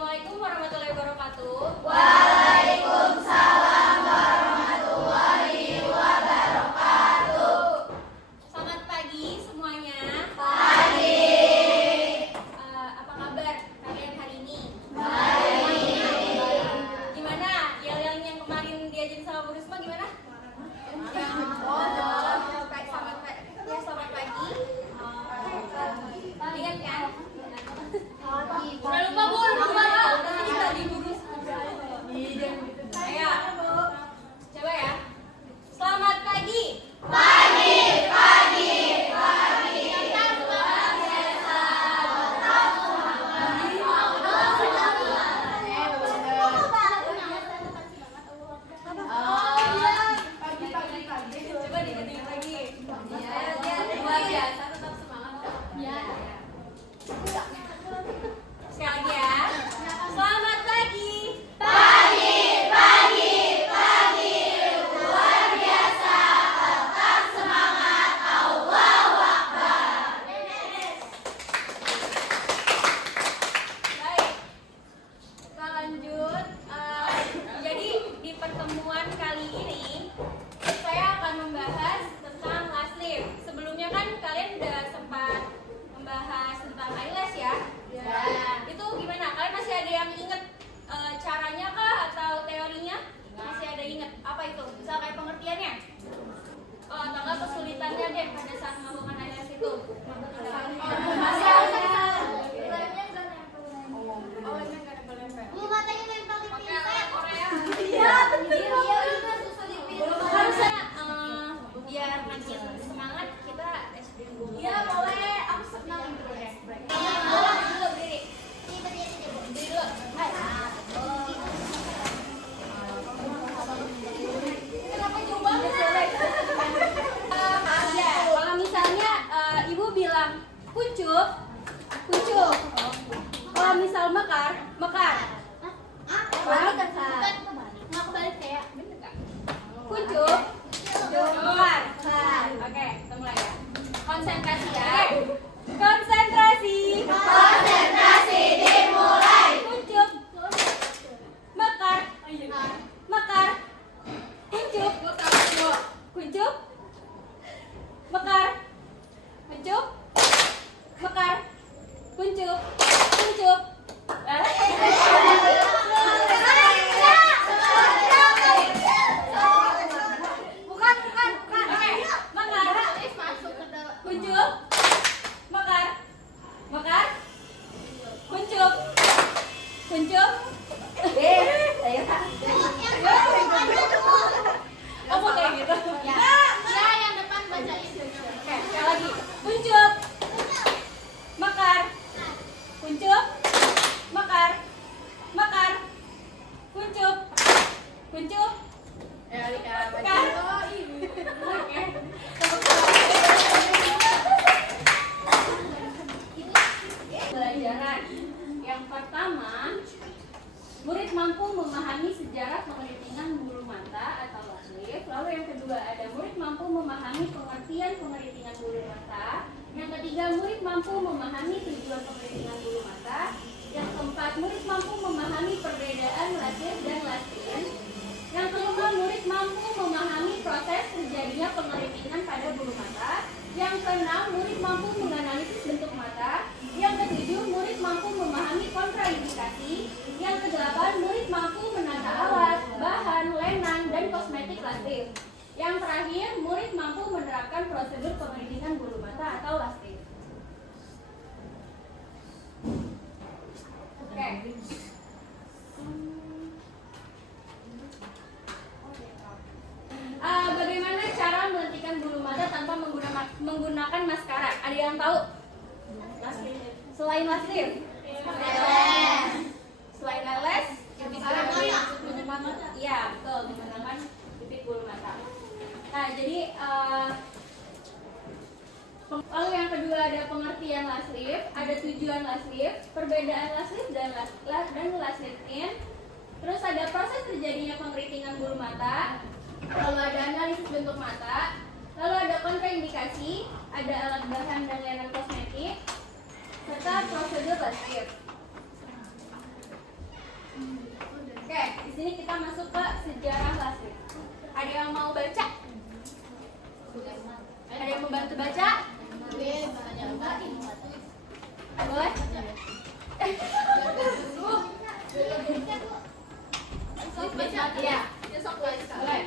Assalamualaikum warahmatullahi wabarakatuh. Waalaikumsalam warahmatullahi wabarakatuh. Selamat pagi semuanya. Pagi. Apa kabar kalian hari ini? Baik. Gimana? Yel-yelnya yang kemarin diajarin sama Bu Risma gimana? Selamat pagi. Ingat kan? Udah lupa Bu, tadi tadi Bu Risma. Ayo. Coba ya. Selamat pagi. Pagi. Coba diingetin lagi. Luar biasa, tetap semangat. Sekali lagi ya. Selamat pagi. Luar biasa, tetap semangat. Allahu Akbar. Baik. Kita lanjut. Jadi di pertemuan kali ini saya akan membahas tentang last lift. Sebelumnya kan kalian udah sempat membahas tentang ILS ya? Nah, itu gimana? Kalian masih ada yang inget caranya kah atau teorinya? Masih ada inget? Apa itu? Misal kayak pengertiannya? Atau enggak kesulitannya deh pada saat melakukan ILS itu? Masih ada? Harusnya biar makin semangat kita SD dulu. Iya boleh, aku senang gitu ya. Dulu berdiri. Berdiri dulu. Kenapa jauh banget? Ya, kalau misalnya ibu bilang kuncup. Kalau misal mekar. Kuncup. Mekar. Oke, kita mulai ya. Konsentrasi ya. Konsentrasi. Konsentrasi dimulai. Kuncup. Mekar. Kuncup. Mekar. Kuncup. Bukan. Oke. Mekar. Kuncup. Apa kayak gitu? Oke, sekali lagi. Kuncup. Mekar. Kuncup. Oke. Pelajaran yang pertama, murid mampu memahami sejarah pengeritingan bulu mata atau last lift. Lalu yang kedua ada murid mampu memahami pengertian pengeritingan bulu mata. Yang ketiga, murid mampu memahami tujuan pengeritingan bulu mata. Yang keempat, murid mampu memahami perbedaan last lift dan last in. Yang kelima, murid mampu memahami proses terjadinya pengeritingan pada bulu mata. Yang keenam, murid mampu menganalisis bentuk mata. Yang ketujuh, murid mampu memahami kontraindikasi. Yang kedelapan, murid mampu menata alat, bahan, lenang, dan kosmetik last lift. Yang terakhir, murid mampu menerapkan prosedur pengeritingan bulu mata atau last lift. Oke. Bagaimana cara melentikan bulu mata tanpa menggunakan maskara? Ada yang tahu? Selain last lift? Selain ILS? Iya, betul, menggunakan bibit bulu mata. Nah, jadi lalu yang kedua ada pengertian last lift, ada tujuan last lift, perbedaan last lift dan last lift in. Terus ada proses terjadinya pengeritingan bulu mata, lalu ada analisis bentuk mata, lalu ada kontraindikasi, ada alat bahan dan layanan kosmetik, serta prosedur last lift. sini kita masuk ke sejarah lasri. Ada yang mau baca? Ada yang mau bantu baca? Boleh? Iya. Boleh.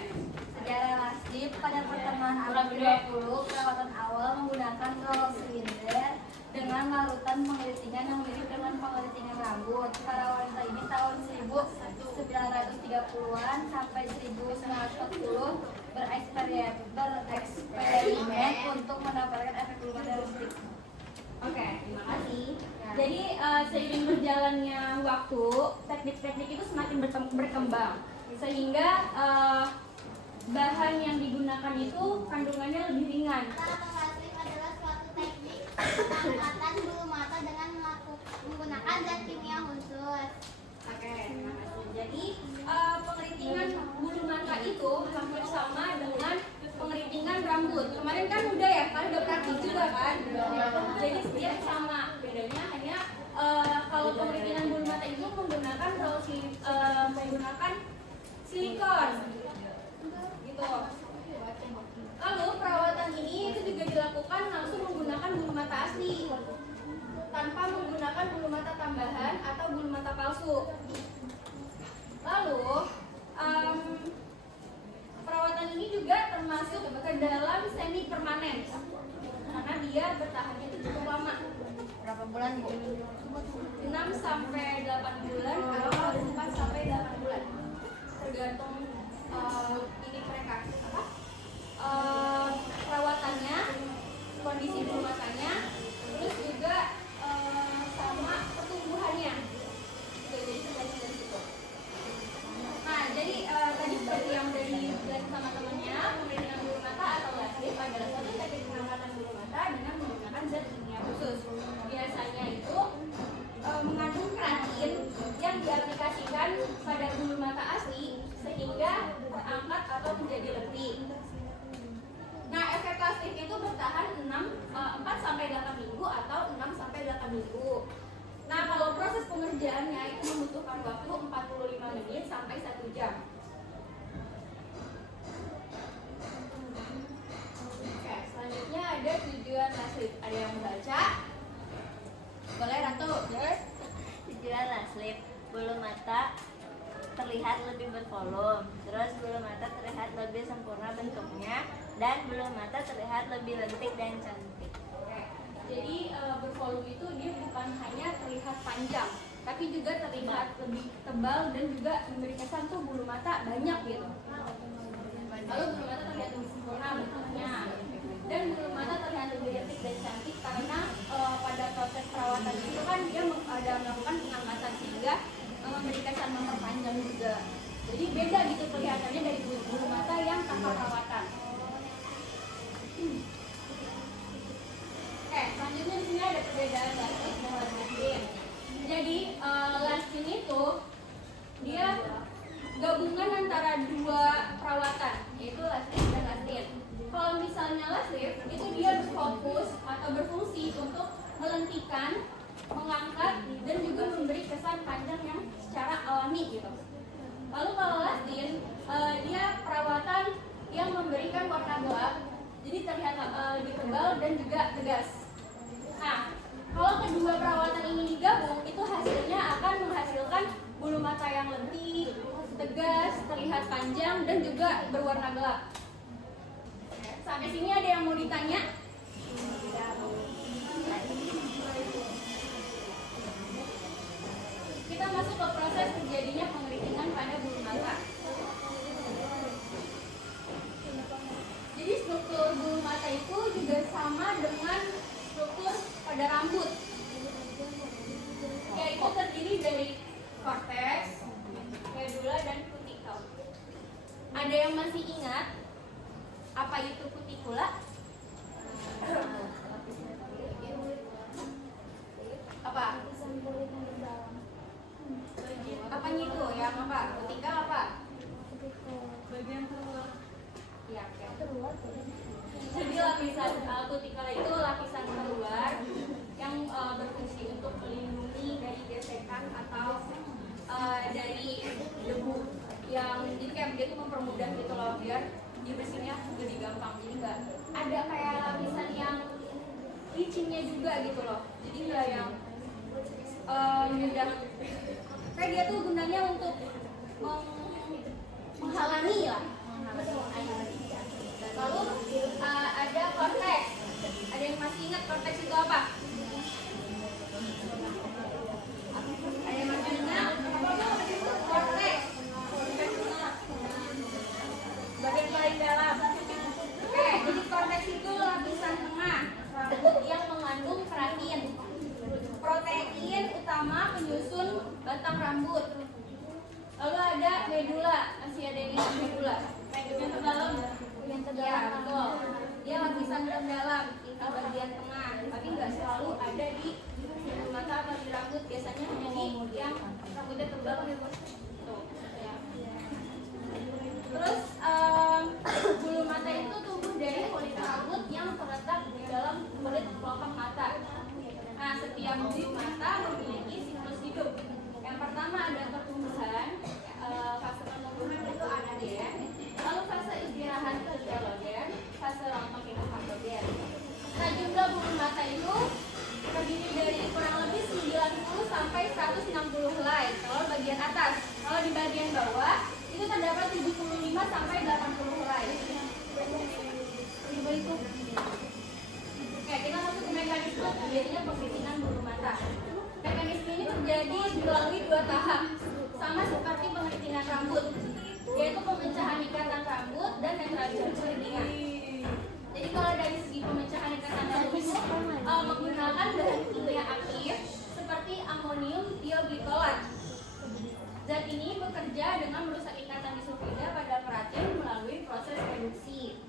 Sejarah lasri pada pertengahan abad 20, perawatan awal menggunakan roll silinder dengan larutan pengeritingan yang mirip dengan pengeritingan rambut. Para wanita ini tahun 1930-an sampai 1940 bereksperimen untuk mendapatkan efek bulu mata listrik. Oke, terima kasih. Jadi seiring berjalannya waktu, teknik-teknik itu semakin berkembang sehingga bahan yang digunakan itu kandungannya lebih ringan. Lasrik adalah suatu teknik pengangkatan bulu mata dengan menggunakan zat kimia khusus. Oke, terima kasih. Jadi pengeritingan bulu mata itu hampir sama dengan pengeritingan rambut. Kemarin kan udah ya, kalian udah praktik juga kan? Jadi dia sama. Bedanya hanya kalau pengeritingan bulu mata itu menggunakan menggunakan silikon, gitu. Lalu perawatan ini itu juga dilakukan langsung menggunakan bulu mata asli, tanpa menggunakan bulu mata tambahan atau bulu mata palsu. Lalu perawatan ini juga termasuk ke dalam semi permanen karena dia bertahannya itu cukup lama. Berapa bulan, Bu? 6 sampai 8 bulan atau 4 sampai 8 bulan. Tergantung ini mereka apa? Perawatannya, kondisi bulu matanya, terus juga sama pertumbuhannya. Jadi tergantung dari situ. Nah, jadi tadi seperti yang udah dijelaskan sama temannya, pengeritingan bulu mata atau lasik adalah suatu teknik pengangkatan bulu mata dengan menggunakan zat kimia khusus. Biasanya itu mengandung keratin yang diaplikasikan pada bulu mata asli sehingga terangkat atau menjadi lebih. Nah, efek lasik itu bertahan 4 sampai 8 minggu atau 6 sampai 8 minggu. Nah, kalau proses pengerjaannya itu membutuhkan waktu 45 menit sampai 1 jam. Oke, selanjutnya ada tujuan lasik. Ada yang membaca? Boleh, Ratu. Tujuan lasri, bulu mata terlihat lebih bervolume, terus bulu mata terlihat lebih sempurna bentuknya, dan bulu mata terlihat lebih lentik dan cantik. Oke, jadi bervolume itu dia bukan hanya terlihat panjang, tapi juga terlihat lebih tebal dan juga memberi kesan tuh bulu mata banyak gitu. Lalu bulu mata terlihat lebih sempurna bentuknya, dan bulu mata terlihat lebih lentik dan cantik karena pada proses perawatan itu kan dia ada melakukan pengangkatan sehingga memberi kesan memperpanjang juga. Jadi beda gitu kelihatannya dari bulu mata yang tanpa perawatan. Oke, selanjutnya di sini ada perbedaan lasik dan lastin. Jadi lastin itu dia gabungan antara dua perawatan, yaitu lasik dan lastin. Kalau misalnya lasik itu dia berfokus atau berfungsi untuk melentikan, mengangkat, dan juga memberi kesan panjang yang secara alami gitu. Lalu kalau lastin dia perawatan yang memberikan warna gelap, jadi terlihat lebih tebal dan juga tegas. Nah, kalau kedua perawatan ini digabung, itu hasilnya akan menghasilkan bulu mata yang lentik, tegas, terlihat panjang, dan juga berwarna gelap. Sampai sini ada yang mau ditanya? Kita masuk ke proses terjadinya pengeritingan pada bulu mata. Jadi struktur bulu mata itu juga sama dengan struktur pada rambut, yaitu terdiri dari korteks, medula, dan kutikel. Ada yang masih ingat apa itu kutikula? Apa? Apanya itu? Yang apa? Kutikel apa? Bagian terluar. Iya, oke. Jadi lapisan kutikel itu lapisan terluar yang berfungsi untuk melindungi dari gesekan atau dari debu. mempermudah gitu loh, biar dibersihinnya lebih gampang. Jadi nggak ada kayak lapisan yang licinnya juga gitu loh, jadi nggak yang mudah. Kayak dia tuh gunanya untuk menghalangi lah. Lalu ada cortex. Ada yang masih ingat cortex itu apa? Ada yang masih ingat? Cortex. Bagian paling dalam. Oke, jadi cortex itu lapisan tengah rambut yang mengandung keratin, protein utama penyusun batang rambut. Lalu ada medula, masih ada yang ingat medula? Yang terdalam? Yang terdalam. Ya, betul. Dia lapisan terdalam, bagian tengah, tapi nggak selalu ada di bulu mata atau di rambut. Biasanya hanya di yang rambutnya tebal ya, Bos. Tuh. Ya. Terus bulu mata itu tumbuh dari folikel rambut yang terletak di dalam kulit kelopak mata. Nah, setiap bulu mata memiliki siklus hidup. Yang pertama ada pertumbuhan, fase pertumbuhan itu anagen, lalu fase istirahat itu telogen, fase lambang itu patogen. Nah, jumlah bulu mata itu terdiri dari kurang lebih 90 sampai 160 helai kalau bagian atas. Kalau di bagian bawah itu terdapat 75 sampai 80 helai. Itu. Oke, kita masuk ke mekanisme terjadinya pembibitan bulu mata. Mekanisme ini terjadi melalui 2 tahap, sama seperti pengeritingan rambut, yaitu pemecahan ikatan rambut dan netralisasi keritingan. Jadi kalau dari segi pemecahan ikatan rambut itu menggunakan bahan kimia aktif seperti amonium thioglycolate. Zat ini bekerja dengan merusak ikatan disulfida pada keratin melalui proses reduksi,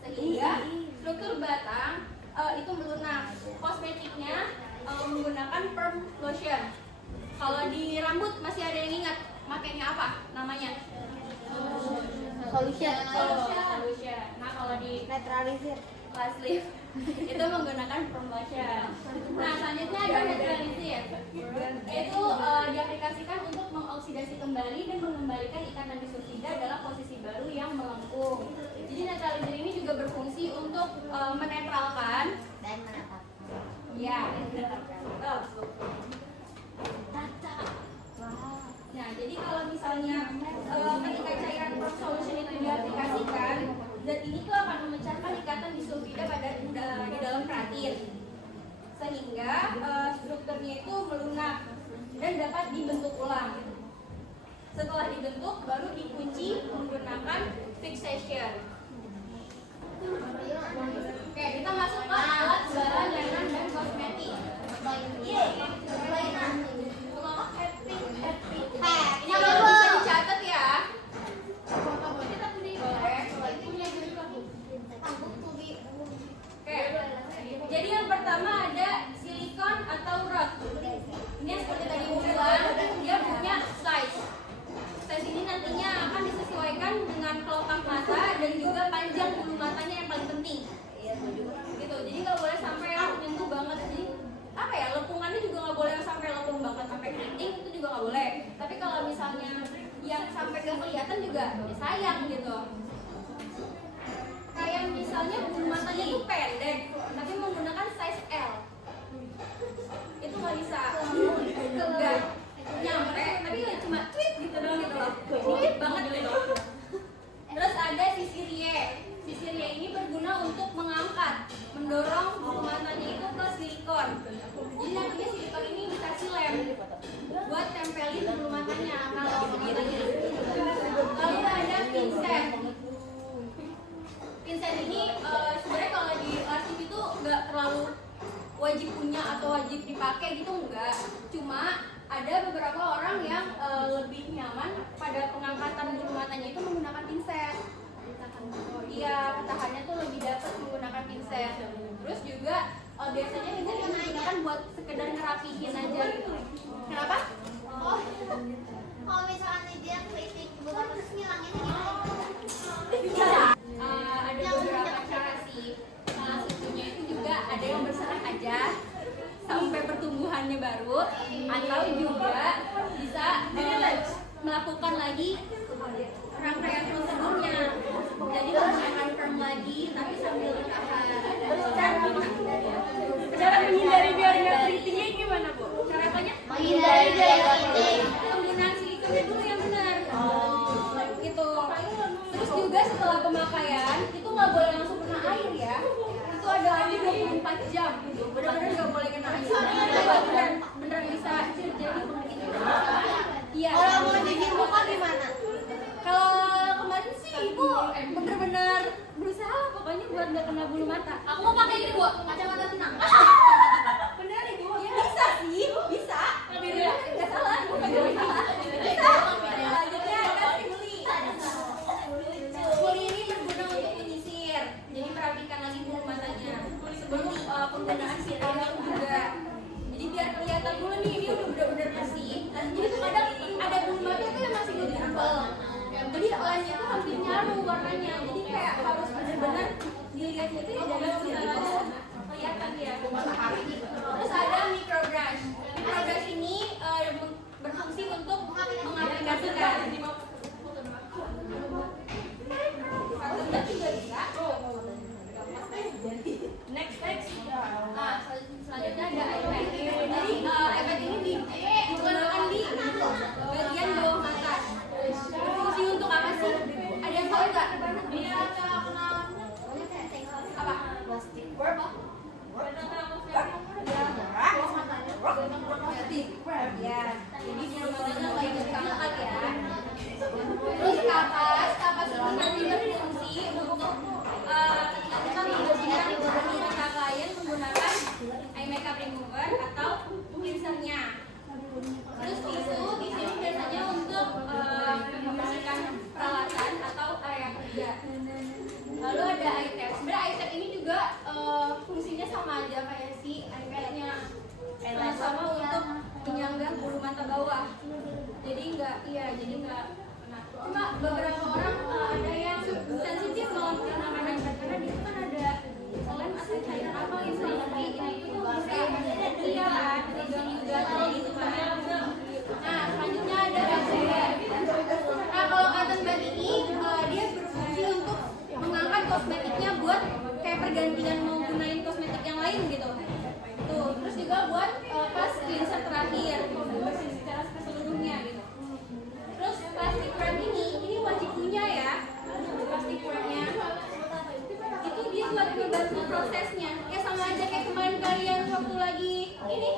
sehingga struktur batang itu melunak. Kosmetiknya menggunakan perm lotion. Kalau di rambut masih ada yang ingat makainya apa namanya? Solution. Solution. Nah, kalau di Netralisir. last lift itu menggunakan perm lotion. Nah, selanjutnya ada netralisir. Itu diaplikasikan untuk mengoksidasi kembali dan mengembalikan ikatan disulfida dalam posisi baru yang melengkung. Jadi netralisir ini juga berfungsi untuk menetralkan Dan menatap. ya, nah, jadi kalau misalnya ketika cairan perm solution itu diaplikasikan, zat ini tuh akan memecahkan ikatan disulfida di dalam keratin, sehingga strukturnya itu melunak dan dapat dibentuk ulang. Setelah dibentuk, baru dikunci menggunakan fixation. Oke, kita masuk ke alat bahan layanan dan kosmetik. Ini kalau bisa dicatat ya. Boleh. Oke. Jadi yang pertama ada silikon atau rod. Ini seperti tadi aku bilang, dia punya size. Size ini nantinya akan disesuaikan dengan kelopak mata dan juga panjang bulu matanya yang paling penting. Gitu. Jadi nggak boleh sampai menyentuh banget. Jadi apa ya, lepungannya juga nggak boleh sampai lepung banget sampai keriting, itu juga nggak boleh. Tapi kalau misalnya yang sampai nggak kelihatan juga ya sayang gitu. Kayak misalnya bulu matanya itu pendek tapi menggunakan size L, itu nggak bisa, nggak nyampe, tapi ya cuma tweet gitu doang gitu loh, dikit banget gitu. Terus ada sisirie. Sisirie ini berguna untuk mengangkat, mendorong bulu matanya itu ke silikon. Jadi nantinya silikon ini dikasih lem buat tempelin bulu matanya kalau matanya. Lalu ada pinset. Pinset ini sebenarnya kalau di lasik itu nggak terlalu wajib punya atau wajib dipakai gitu, enggak. Cuma ada beberapa orang yang lebih melakukan lagi rangkaian prosedurnya. Jadi menggunakan perm lagi tapi sambil bertahan. Cara menghindari biar nggak keritingnya gimana, Bu? Cara apanya? Menghindari biaya keriting. Penggunaan silikonnya dulu yang benar. Gitu. Terus juga setelah pemakaian itu nggak boleh langsung kena air ya. Itu ada lagi 24 jam. Benar-benar nggak boleh kena air. Benar bisa terjadi begitu. Iya. Kalau mau cuci muka gimana? Kalau kemarin sih ibu benar-benar berusaha pokoknya buat nggak kena bulu mata. Aku mau pakai ini, Bu, kacamata tenang. Benar ibu? Ya bisa sih, bisa. Nggak salah, bukan nggak salah. Bisa. Selanjutnya ada kuli. Kuli ini berguna untuk menyisir, jadi merapikan lagi bulu matanya sebelum penggunaan silikon juga. Jadi biar kelihatan dulu nih ini udah benar-benar bersih. Jadi kadang ada bulu mata itu yang masih tebal. Jadi lainnya tuh hampir nyaru warnanya. Jadi kayak harus benar-benar dilihatnya itu ya dari sini itu kelihatan ya matahari. Terus ada microbrush. Microbrush ini berfungsi untuk mengaplikasikan. Satu juga bisa. Next. Nah, selanjutnya ada iPad. Jadi iPad ini digunakan di bagian bawah mata. Berfungsi untuk apa sih? Ada yang tahu nggak? Apa? Plastik. Ya, jadi bulu matanya nggak ikut diangkat ya. Terus kapas ini nanti berfungsi untuk ketika kita membersihkan bulu mata klien menggunakan eye makeup remover atau cleansernya. Terus tisu ini biasanya untuk membersihkan peralatan atau area kerja. Lalu ada eye tap. Sebenarnya eye tap ini juga fungsinya sama aja kayak si iPad-nya. Sama untuk menyangga bulu mata bawah. Jadi nggak kena. Cuma beberapa orang ada yang sensitif mau menggunakan iPad karena di situ kan ada lem atau cairan apa yang seperti ini tuh bisa iya kan juga kalau gitu kan. Nah selanjutnya ada cosmetic. Nah kalau cotton bud ini dia berfungsi untuk mengangkat kosmetiknya buat kayak pergantian mau gunain kosmetik yang lain gitu. Tuh terus juga buat pas cleanser terakhir bersih secara keseluruhnya gitu. Terus plastik wrap ini wajib punya ya. Plastik wrapnya itu dia buat ngebantu prosesnya. Ya sama aja kayak kemarin kalian waktu lagi ini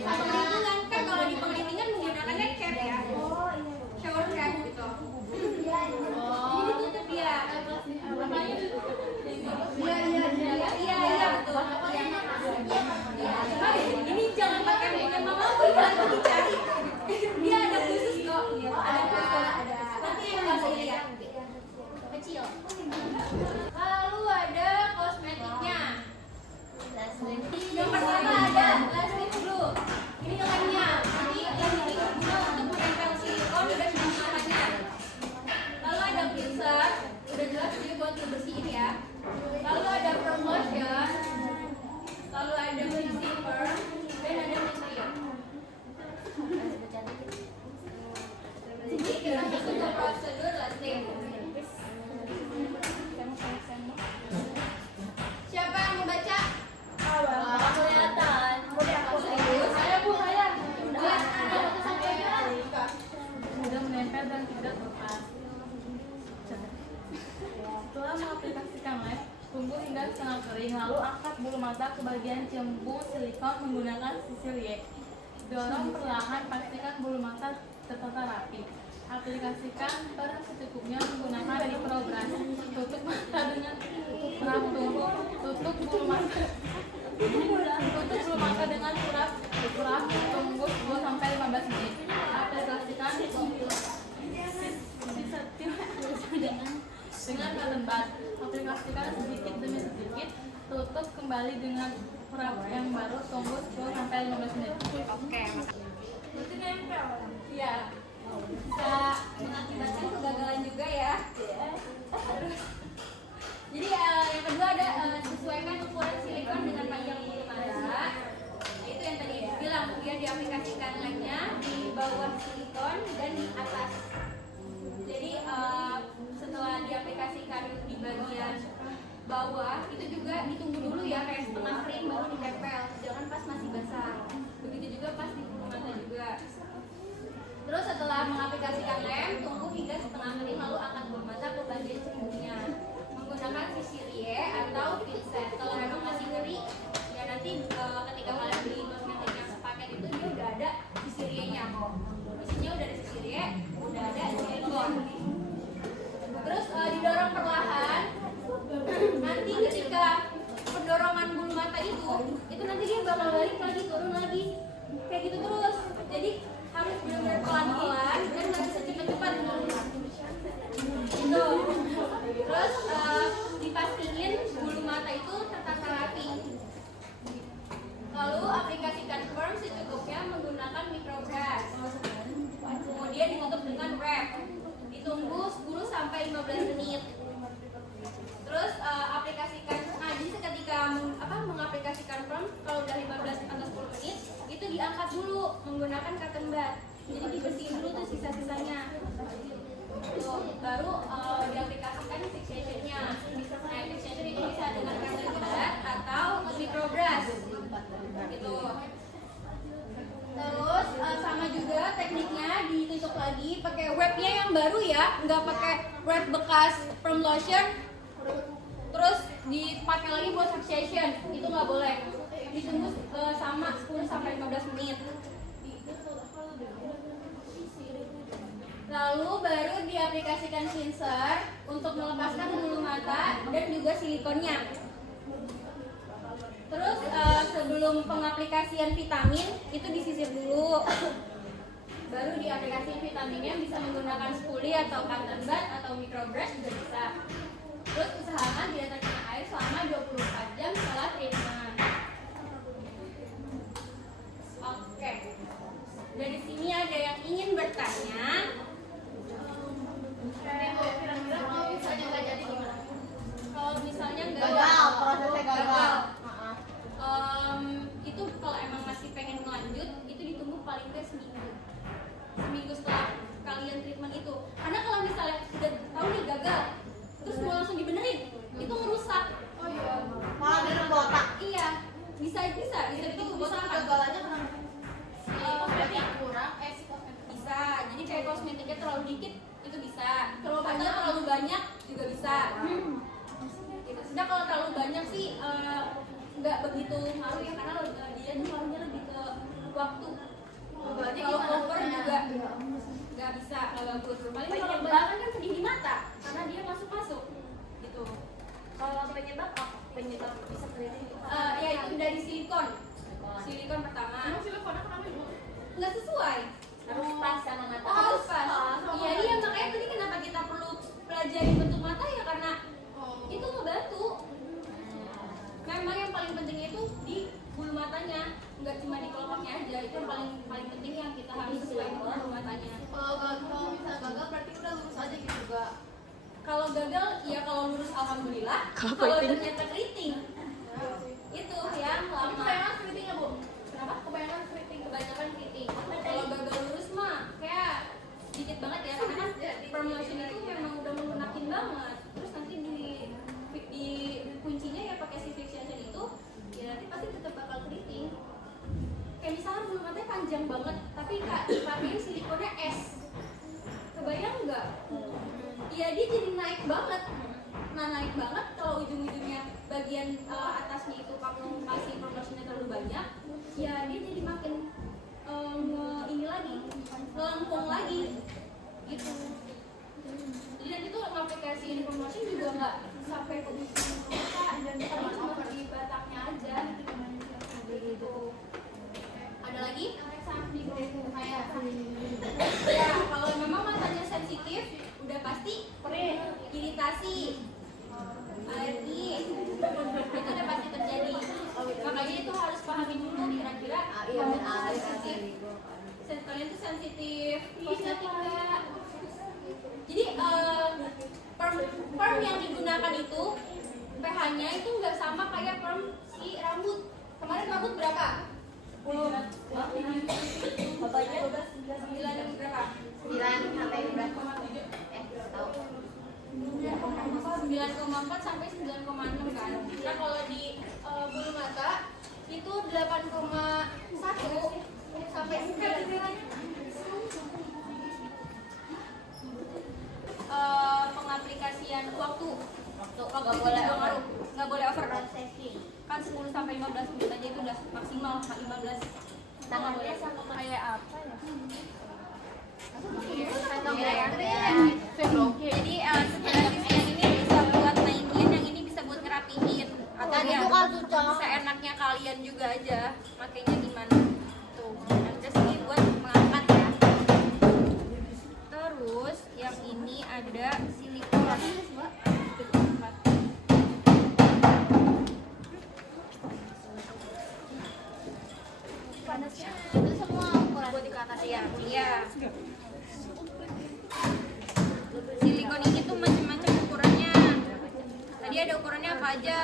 pengerintingan kan kalau di pengerintingan menggunakannya cap ya. Shower cap gitu. Jadi ditutup ya. Iya betul. Ini jangan pakai punya mama aku nanti dicari. Dia ada khusus kok. Ada. Nanti yang nggak lihat. Kecil. Lalu ada kosmetiknya. Yang pertama ada lash lift glue. Ini lemnya. Jadi lash lift glue untuk menempel silikon dan bulu matanya. Lalu ada cleanser. Udah jelas ini buat bersihin ya. Lalu ada promotion. Lalu ada fixing perm dan ada misteri. Jadi kita masuk ke prosedur lash lift. Siapa yang mau baca? Kelihatan. Saya Bu, saya. Mudah menempel dan tidak lepas. Setelah mengaplikasikan lem, tunggu hingga setengah kering, lalu angkat bulu mata ke bagian cembung silikon menggunakan sisir Y. Dorong perlahan, pastikan bulu mata tertata rapi. Aplikasikan per secukupnya menggunakan microbrush. Tutup mata dengan kurap tunggu. Tutup bulu mata dengan kurap tunggu 10-15 menit. Aplikasikan dengan cotton bud. Aplikasikan sedikit demi sedikit. Tutup kembali dengan kurap yang baru. Tunggu 10-15 menit. Oke. Berarti nempel. Iya. Bisa mengakibatkan kegagalan juga ya. Jadi yang kedua ada sesuaikan ukuran silikon dengan panjang bulu mata. Itu yang tadi bilang dia diaplikasikan lemnya di bawah silikon dan di bawah itu juga ditunggu dulu ya, kayak setengah kering baru ditempel, jangan pas masih basah. Begitu juga pas di bulu mata juga. Terus setelah mengaplikasikan lem, tunggu hingga setengah kering lalu angkat bulu mata ke bagian sembunyinya menggunakan sisirie atau pinset. Kalau memang masih ngeri ya nanti ketika kalian beli kosmetik yang sepaket itu dia udah ada sisirienya kok. Isinya udah ada sisirie, udah ada silikon. Terus didorong perlahan. Nanti ketika pendorongan bulu mata itu nanti dia bakal balik lagi, turun lagi, kayak gitu terus. Jadi harus benar-benar pelan-pelan dan nggak bisa cepet-cepet. Gitu. Terus dipastiin bulu mata itu tertata rapi. Lalu aplikasikan firm secukupnya menggunakan microbrush. Kemudian ditutup dengan wrap. Ditunggu 10 sampai 15 menit. Terus aplikasikan, jadi seketika mengaplikasikan firm, kalau udah 15 atau 10 menit itu diangkat dulu menggunakan cotton bud. Jadi dibersihin dulu tuh sisa-sisanya. Baru diaplikasikan fixation-nya. Nah, fixation itu bisa dengan cotton bud atau microbrush. Gitu. Terus sama juga tekniknya ditutup lagi pakai wrap-nya yang baru ya, nggak pakai wrap bekas firm lotion. Terus dipakai lagi buat fixation, itu nggak boleh. Ditunggu sama 10 sampai 15 menit. Lalu baru diaplikasikan cleanser untuk melepaskan bulu mata dan juga silikonnya. Terus sebelum pengaplikasian vitamin itu disisir dulu. Baru diaplikasikan vitaminnya bisa menggunakan spoolie atau cotton bud atau microbrush juga bisa. Terus usahakan tidak terkena air selama 24 jam setelah treatment. Oke. Dari sini ada yang ingin bertanya. Kira-kira kalau misalnya nggak jadi gimana? Kalau misalnya Gagal, prosesnya gagal. Itu kalau emang masih pengen lanjut, itu ditunggu paling nggak seminggu setelah kalian treatment itu. Karena kalau misalnya sudah tahu nih gagal, terus mau langsung dibenerin, itu merusak. Oh iya. Malah bikin botak. Iya, bisa itu Botak gagalnya kenapa? kosmetik kurang, bisa. Jadi kayak kosmetiknya terlalu dikit itu bisa. Terlalu banyak, terlalu banyak juga bisa. Gitu. Sedang kalau terlalu banyak sih nggak begitu ngaruh ya, karena dia tuh ngaruhnya lebih ke waktu. Kalau over juga nggak bisa, nggak bagus. Paling kalau banyak kan pedih di mata karena dia masuk gitu. Kalau penyebab apa? Penyebab bisa keliling? Ya itu dari silikon pertama. Emang silikonnya kenapa ibu? Nggak sesuai. Harus pas sama mata. Harus pas. Iya dia makanya tadi kenapa kita perlu pelajari bentuk mata ya, karena itu ngebantu. Memang yang paling penting itu di bulu matanya, nggak cuma di kelopaknya aja. Itu yang paling penting yang kita harus sesuai dengan bulu matanya. Kalau misalnya gagal berarti udah lurus aja gitu juga. Kalau gagal ya kalau lurus alhamdulillah. Kalau ternyata keriting itu yang lama. Kebanyakan keriting ya bu? Kenapa? Kebanyakan keriting. Kalau gagal lurus mah kayak dikit banget ya, karena kan promotion itu memang udah melunakin banget. Terus nanti di kuncinya ya pakai si fixation itu, ya nanti pasti tetap bakal keriting. Kayak misalnya bulu matanya panjang banget, tapi dipakein silikonnya S. Kebayang nggak? Iya dia jadi naik banget. Nah naik banget kalau ujung-ujungnya bagian atasnya itu masih proporsinya terlalu banyak, ya dia jadi makin ini lagi, melengkung lagi gitu. Jadi nanti tuh aplikasi promotion juga nggak sampai ke ujung muka dan cuma di bataknya aja gitu. Ada lagi? Ya kalau memang matanya sensitif udah pasti iritasi, alergi, itu udah pasti terjadi. Makanya itu harus pahami dulu kira-kira kalian tuh sensitif kosmetik nggak. Jadi perm yang digunakan itu pH-nya itu nggak sama kayak perm si rambut. Kemarin rambut berapa? 10. Bapaknya 9 berapa? 9 sampai 9,7. 9,4 sampai 9,7. 9,6 kan. Nah kalau di bulu mata itu 8,1 sampai 9. Pengaplikasian waktu nggak boleh over kan 10 sampai 15 menit aja itu udah maksimal 15. Tangannya sama kayak apa ya? Jadi sebenarnya yang ini bisa buat naikin, yang ini bisa buat ngerapihin atau ya seenaknya kalian juga aja makanya gimana tuh. Yang terus ini buat mengangkat ya. Terus yang ini ada silikon. Itu semua ukuran. Buat di atas ya. Iya. Silikon ini tuh macam-macam ukurannya. Tadi ada ukurannya apa aja?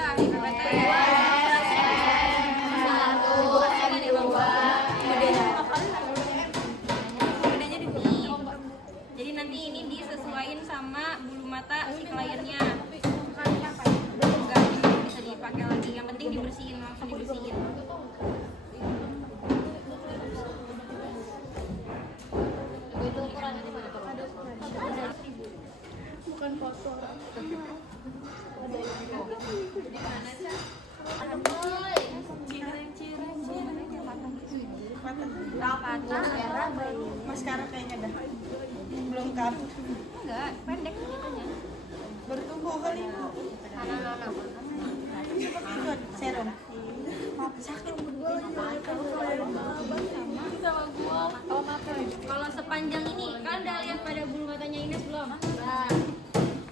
Bedanya di sini. Jadi nanti ini disesuaikan sama bulu mata si kliennya. Enggak, ini bisa dipakai lagi. Yang penting dibersihin, langsung dibersihin. Itu ukurannya Bukan foto. Maskara kayaknya dah belum kamu Enggak, pendek katanya. bertumbuh kali bu. Ikut serum. Kalau sepanjang ini, kan udah lihat pada bulu matanya Ines belum? Nah,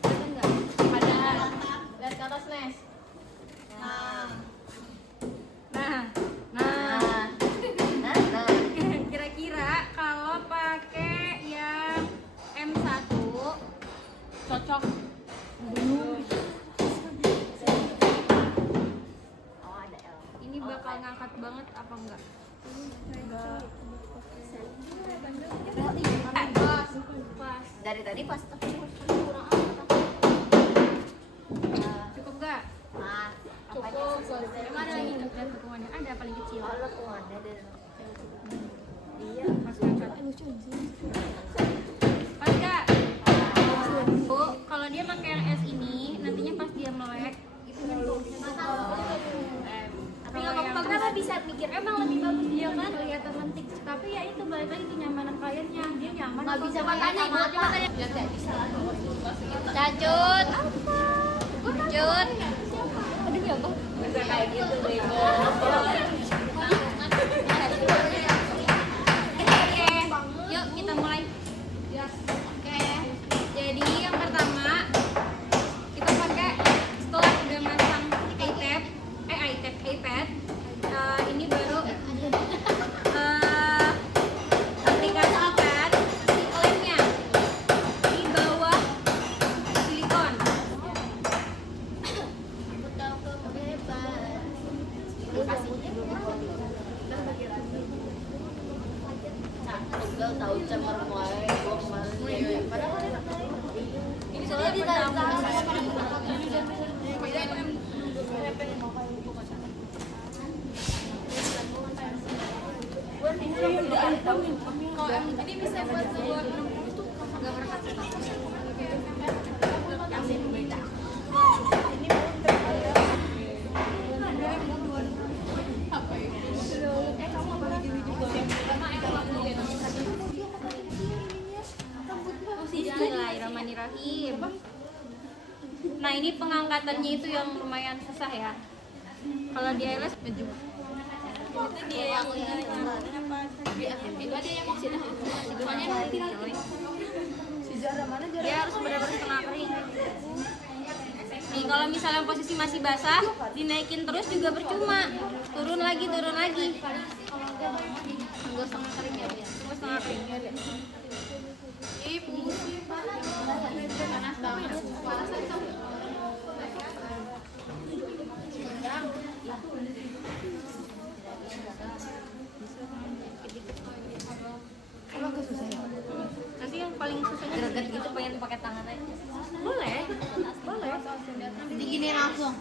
enggak? Ada. Lihat ke atas Nes. Nah, kira-kira kalau pakai yang M1 Cocok. ini bakal ngangkat banget apa enggak? Pas. Dari tadi pas Cukup enggak? cukup. Emang ada lagi lihat ketuannya? Ada paling kecil. Kalau tuannya dari Iya, pas ngangkat. Pas enggak? Bu, kalau dia pakai yang S ini, nantinya pas dia melek itu tapi nggak apa-apa karena bisa mikir emang lebih bagus dia kan kelihatan lentik, tapi ya itu balik lagi kenyamanan kliennya, dia nyaman nggak atau bisa enggak. makanya Coba tanya. Cacut. Cut. bisa kayak gitu deh. Oke, yuk kita mulai. Oke, jadi yang pertama kita pakai setelah udah masang iPad, ini baru aplikasikan si lemnya di bawah silikon. Enggak tahu cemer mulai gua kemarin. Ini soalnya pertama. Ini bisa buat 60 tuh nggak berkat. Bismillahirrahmanirrahim. Nah ini pengangkatannya itu yang lumayan susah ya. Kalau di ILS itu dia yang itu ada yang soalnya nanti dia harus benar-benar setengah kering. Nih kalau misalnya posisi masih basah, dinaikin terus juga percuma. Turun lagi. Tunggu setengah kering ya, tunggu setengah kering. Panas banget. Nanti yang paling susahnya greget gitu pengen pakai tangan aja. Boleh. Digini langsung.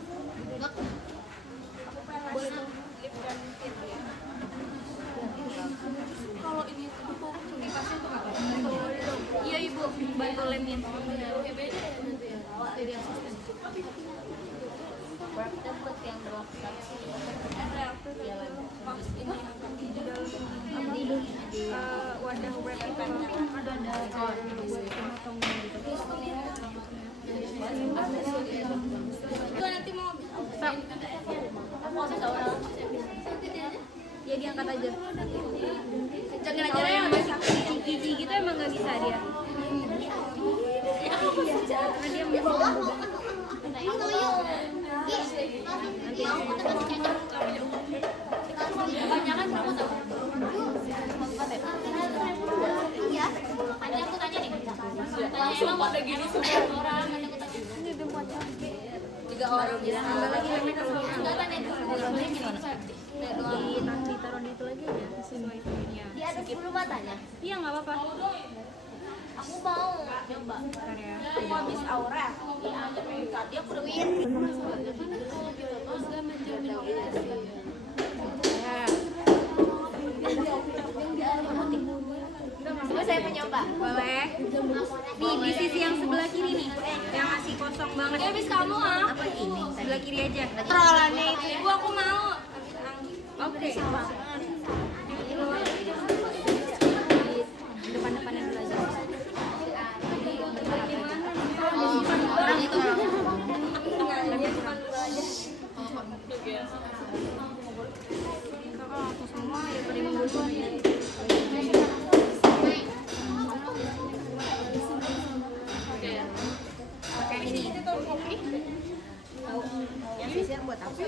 Kalau ini aku dikasih tuh apa? Iya ibu, bantu lemin. Jadi asisten. Dapat yang dua Pas ini di dalam wadah wrap ikan ada itu nanti mau ya diangkat aja. Jangan aja yang ada gigi gitu emang nggak bisa dia. Karena dia Kebanyakan berapa tuh? Iya, makanya aku tanya nih. langsung pada gini semua orang. 3 orang ya. Tambah lagi lemnya kalau gimana? Ditaruh di itu lagi aja sesuai ininya. Dia ada 10 matanya. Iya nggak apa-apa. Aku mau coba. Aku habis aura. Tadi aku udah win. Coba saya mau nyoba. Boleh. Nih di sisi yang sebelah kiri nih, yang masih kosong banget. Ya habis kamu Apa ini? Sebelah kiri aja. Trolannya itu ibu aku mau. Oke. Depan-depannya dulu aja. Orang itu aku semua ya pada minggu duluan. Pakai ini. Yang sisir buat apa?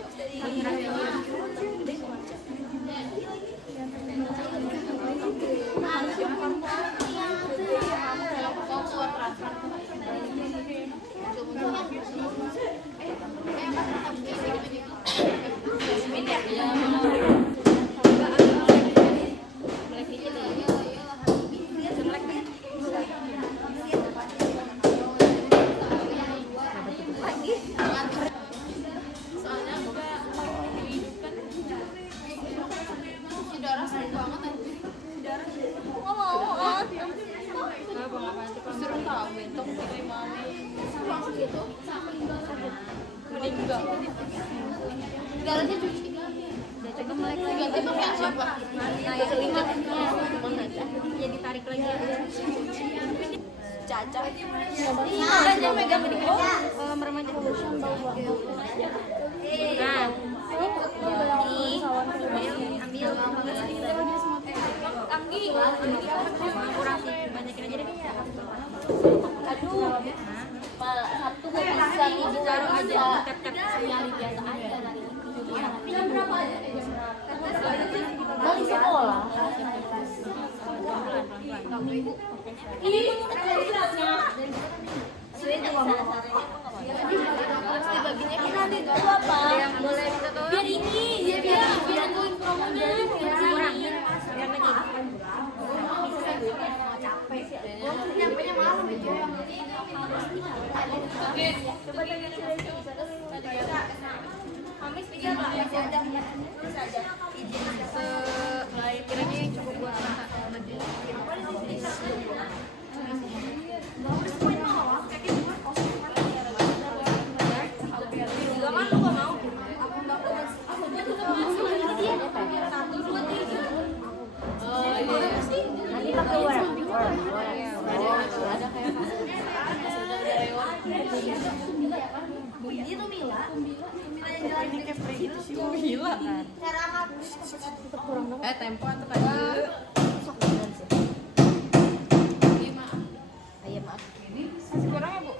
Galanya cuci. Coba melek lagi. Ganti pakai siapa? Nah, yang selingkat jadi tarik lagi. Caca. Aja megang di merem aja. Nah, ini ambil Anggi. kurang sih, banyakin aja deh. Aduh. Sabtu gak bisa nih Taruh aja tap-tap. nyari biasa aja. Jam berapa aja? Balik sekolah. Ini kelasnya. Pasti baginya kita nanti itu apa? Yang boleh kita tuh Biar ini, biar nungguin promonya. kurang. Yang lagi. Nyampenya malam itu. Coba tangan saya. Kamis tiga Pak, masih ada. Terus aja. Kiranya yang cukup buat masak. Juga kan lu gak mau? Nanti pakai warna. Itu Mila. Ini kayak itu sih gila. Cara apa? Tempo atau kayak Ayam maaf. Masih kurang ya, Bu?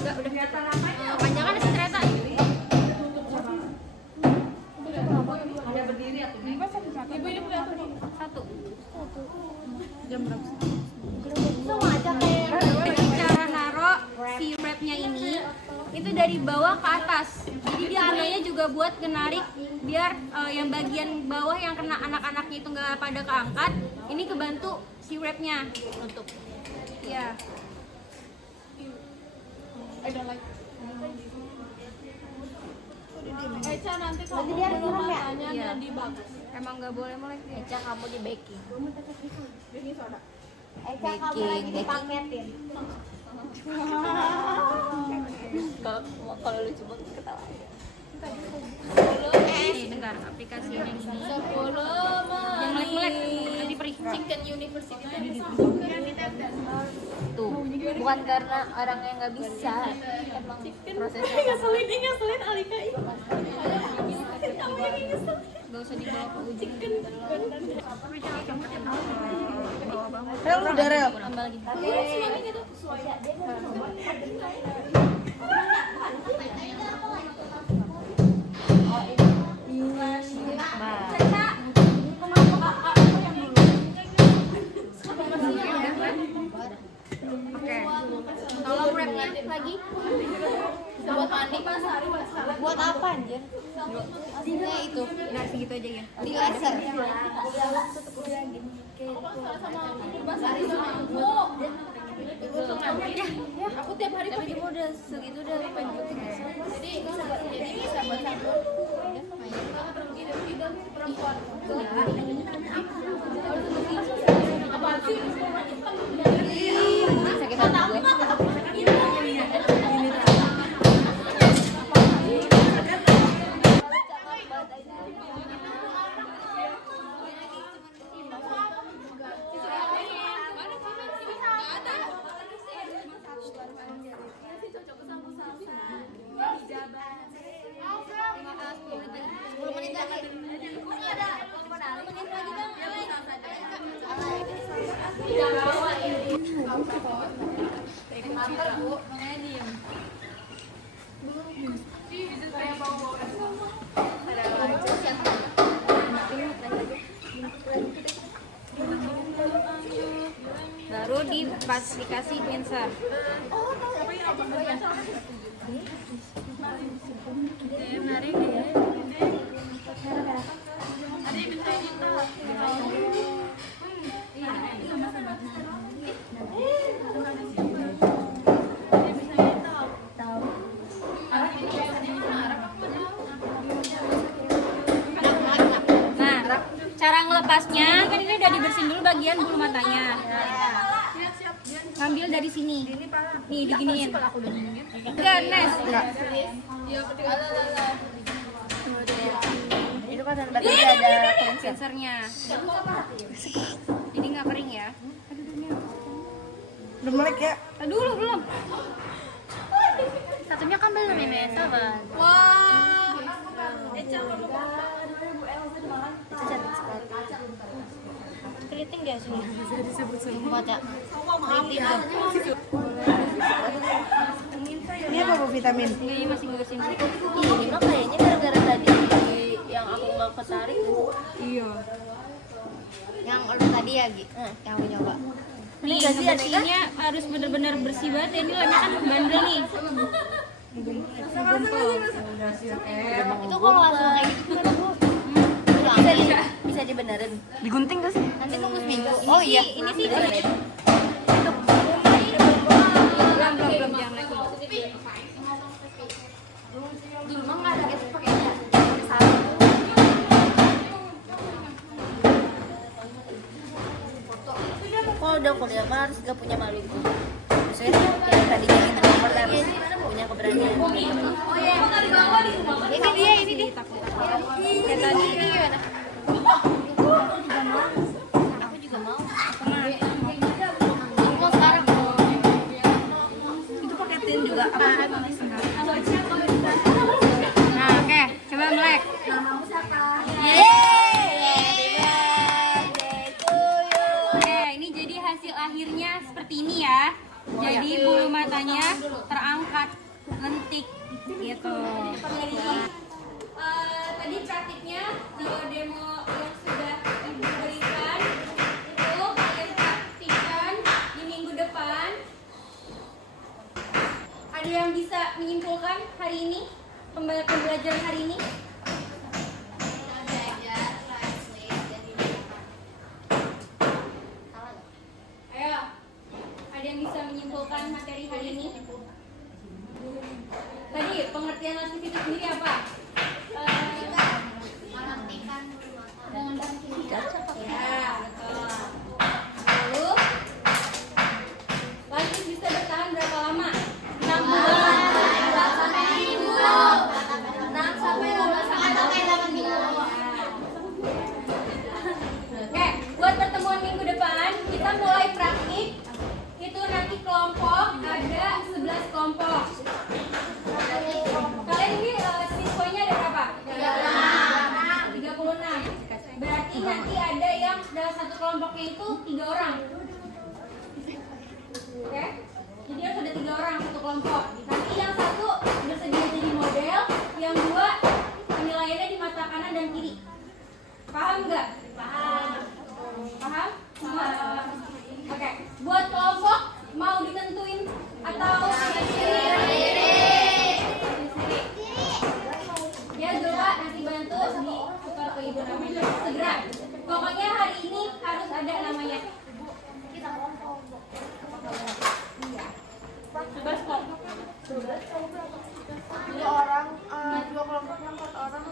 Enggak, udah kelihatan apa? Panjangan masih ternyata. ada berdiri atau Ibu satu. Ibu ini berapa nih? Satu. jam berapa? Semua aja kayak. Jadi cara naro si wrapnya ini itu dari bawah ke atas. Jadi dia gunanya juga buat ngenarik biar yang bagian bawah yang kena anak-anaknya itu nggak pada keangkat. Ini kebantu si wrapnya. Untuk Iya. Eca nanti kalau bulu matanya Iya. jadi bagus. Emang nggak boleh melek. Eca kamu di baking. Eca kamu lagi dipaketin. Kalau lucu banget ketawa aja. Nih, dengar aplikasi ini di sini. Yang melek-melek nanti perih. Chicken University Tuh, bukan karena orangnya nggak bisa, emang prosesnya. ngeselin Alika. Gak usah dibawa ke ujung. Rel udah Rel. Tambah lagi. Oke. Tolong wrapnya lagi. Buat apa anjir? Nah itu. Nah segitu aja ya. Di laser. Aku tiap hari Tapi kamu udah segitu udah lanjut. jadi bisa buat sabun. Sakit hati gue. Baru dikasih sensor. Nah, cara ngelepasnya kan ini udah dibersihin dulu bagian bulu matanya. Ngambil dari sini. Nih diginiin. Enggak, Nes. Itu kan berarti ada Sensornya. Jadi nggak kering ya. Udah melek ya? Dulu belum. satunya kan belum ini, sabar. Wah. Itu cantik sekali. Keriting dia sini. Buat ya. Ini apa Bu vitamin? Ini masih ngurusin. Ini mah kayaknya gara-gara tadi yang aku nggak ketarik. Iya. Yang lu tadi ya, Gi? Yang lu nyoba. Nih, ngebersihinnya harus bener-bener bersih banget ya. Ini lemnya kan bandel nih. Itu kalau langsung kayak gitu gimana, Bu? Bisa dibenerin. Digunting gak sih? Nanti tunggu seminggu. Oh iya. Ini sih belum jangan naik dulu. Dulu mah nggak ada gitu pakai Kalau udah kuliah mah harus gak punya malu. Maksudnya yang tadinya introvert harus punya keberanian. Ini dia, ini dia. Kayak tadi ini gimana? Aku juga mau. Mau sekarang. Itu paketin juga apa? Nah, oke, coba melek. Oke, ini jadi hasil akhirnya seperti ini ya. Jadi bulu matanya terangkat, lentik gitu. Tadi praktiknya demo yang sudah ibu berikan itu kalian praktikkan di minggu depan. Ada yang bisa menyimpulkan hari ini pembelajaran hari ini? menyimpulkan materi hari ini? Tadi pengertian lasif itu sendiri apa? Mengartikan bulu mata dengan kimia. Ya, betul. Lalu lasif bisa bertahan berapa lama? 6 bulan. 6 sampai 8 minggu. Oke, buat pertemuan minggu depan kita mulai praktik. Itu nanti kelompok ada 11 kelompok. Kalian ini siswanya ada berapa? 36. Berarti nanti ada yang dalam satu kelompoknya itu 3 orang. Oke? Jadi harus ada 3 orang satu kelompok. Nanti yang satu bersedia jadi model, yang dua penilaiannya di mata kanan dan kiri. Paham nggak? Paham. Paham? Semua? Oke. Buat kelompok mau ditentuin atau sendiri? Ya Zola nanti bantu ditukar ke ibu namanya. Segera. Pokoknya hari ini harus ada namanya. Iya. 11 kelompok. 2 orang, 2 kelompoknya 4 orang.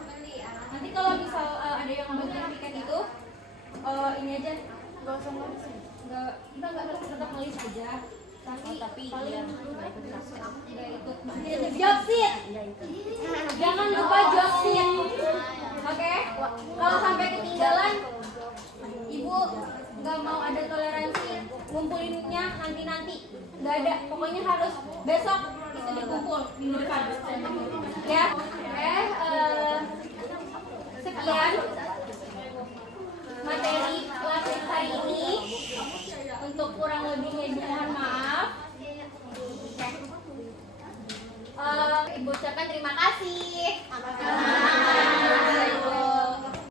Nanti kalau misal ada yang bagian piket itu, ini aja. Gak usah nulis. Kita nggak tetap nulis aja. Tapi paling nggak ikut. Job sheet. Jangan lupa job sheet. Oke? Kalau sampai ketinggalan, ibu nggak mau ada toleransi ngumpulinnya nanti. Nggak ada. Pokoknya harus besok itu dikumpul minggu depan. Ya. Sekian materi lasif hari ini. Untuk kurang lebihnya mohon maaf. Ibu ucapkan terima kasih.